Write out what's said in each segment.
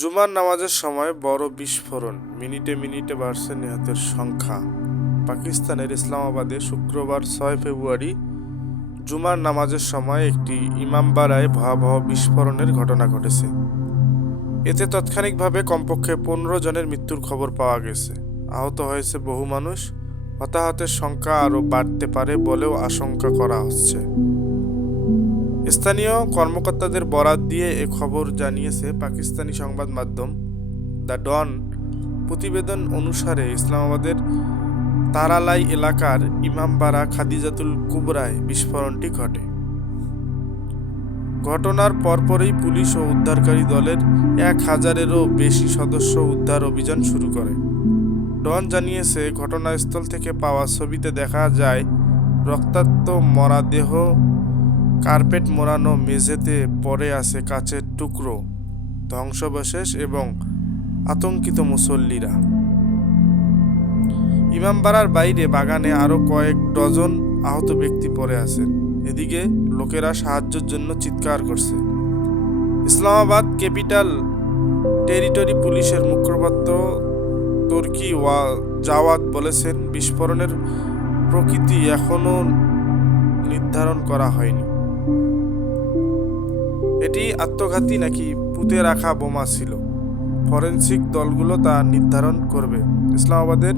জুমার নামাজের সময় বড় বিস্ফোরণ, মিনিটে মিনিটে বাড়ছে নিহতের সংখ্যা। পাকিস্তানের ইসলামাবাদে শুক্রবার 6 ফেব্রুয়ারি জুমার নামাজের সময় একটি ইমামবাড়ায় ভয়াবহ বিস্ফোরণের ঘটনা ঘটেছে। এতে তাৎক্ষণিকভাবে কমপক্ষে 15 জনের মৃত্যুর খবর পাওয়া গেছে। আহত হয়েছে বহু মানুষ। হতাহতের সংখ্যা আরও বাড়তে পারে বলেও আশঙ্কা করা হচ্ছে। স্থানীয় কর্মকর্তাদের বরাত দিয়ে এ খবর জানিয়েছে পাকিস্তানি সংবাদ মাধ্যম দ্য ডন। প্রতিবেদন অনুসারে ইসলামাবাদের তারালাই এলাকার ইমামবাড়া খাদিজাতুল কুবরায় বিস্ফোরণটি ঘটে। ঘটনার পরপরই পুলিশ ও উদ্ধারকারী দলের 1000-এরও বেশি সদস্য উদ্ধার অভিযান শুরু করে। ডন জানিয়েছে, ঘটনাস্থল থেকে পাওয়া ছবিতে দেখা যায় রক্তাক্ত মরদেহ, কার্পেট মোড়ানো মেঝেতে পড়ে আছে কাচের টুকরো, ধ্বংসাবশেষ এবং আতঙ্কিত মুসল্লিরা। ইমামবাড়ার বাইরে বাগানে আরও কয়েক ডজন আহত ব্যক্তি পড়ে আছেন। এদিকে লোকেরা সাহায্যের জন্য চিৎকার করছে। ইসলামাবাদ ক্যাপিটাল টেরিটরি পুলিশের মুখপাত্র তুর্কি জাওয়াদ বলেছেন, বিস্ফোরণের প্রকৃতি এখনও নির্ধারণ করা হয়নি। এটি আত্মঘাতী নাকি পুঁতে রাখা বোমা ছিল, ফরেনসিক দলগুলো তা নির্ধারণ করবে। ইসলামাবাদের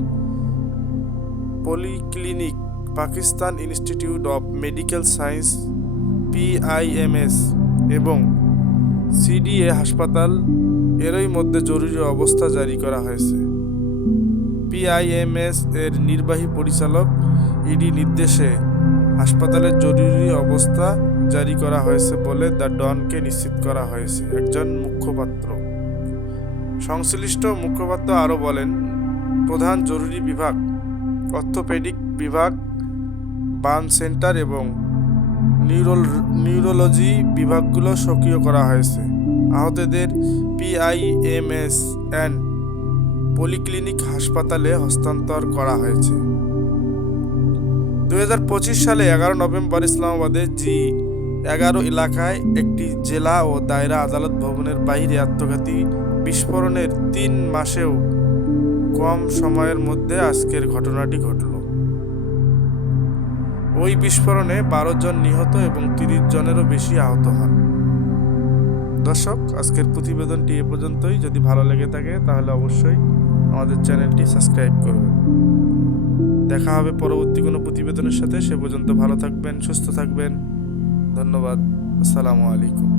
polyclinic, Pakistan institute of medical science PIMS এবং CDA হাসপাতাল এরই মধ্যে জরুরি অবস্থা জারি করা হয়েছে। PIMS এর নির্বাহী পরিচালক ইডি নির্দেশে হাসপাতালের জরুরি অবস্থা জারি করা হয়েছে বলে দ্য ডনকে নিশ্চিত করা হয়েছে একজন মুখপাত্র। সংশ্লিষ্ট মুখপাত্র আরও বলেন, প্রধান জরুরি বিভাগ, অর্থোপেডিক বিভাগ, বার্ন সেন্টার এবং নিউরোলজি বিভাগগুলো সক্রিয় করা হয়েছে। আহতদের PIMS অ্যান্ড পলিক্লিনিক হাসপাতালে হস্তান্তর করা হয়েছে। 2025 সালে 11 নভেম্বর ইসলামাবাদের G11 এলাকায় একটি জেলা ও দায়রা আদালত ভবনের বাইরে আত্মঘাতী বিস্ফোরণের 3 মাসেও কম সময়ের মধ্যে আজকের ঘটনাটি ঘটল। ওই বিস্ফোরণে 12 জন নিহত এবং 30 জনেরও বেশি আহত হন। দর্শক, আজকের প্রতিবেদনটি এ পর্যন্তই। যদি ভালো লেগে থাকে তাহলে অবশ্যই আমাদের চ্যানেলটি সাবস্ক্রাইব করবেন। দেখা হবে পরবর্তী কোনো প্রতিবেদনের সাথে। সে পর্যন্ত ভালো থাকবেন, সুস্থ থাকবেন। ধন্যবাদ। আসসালামু আলাইকুম।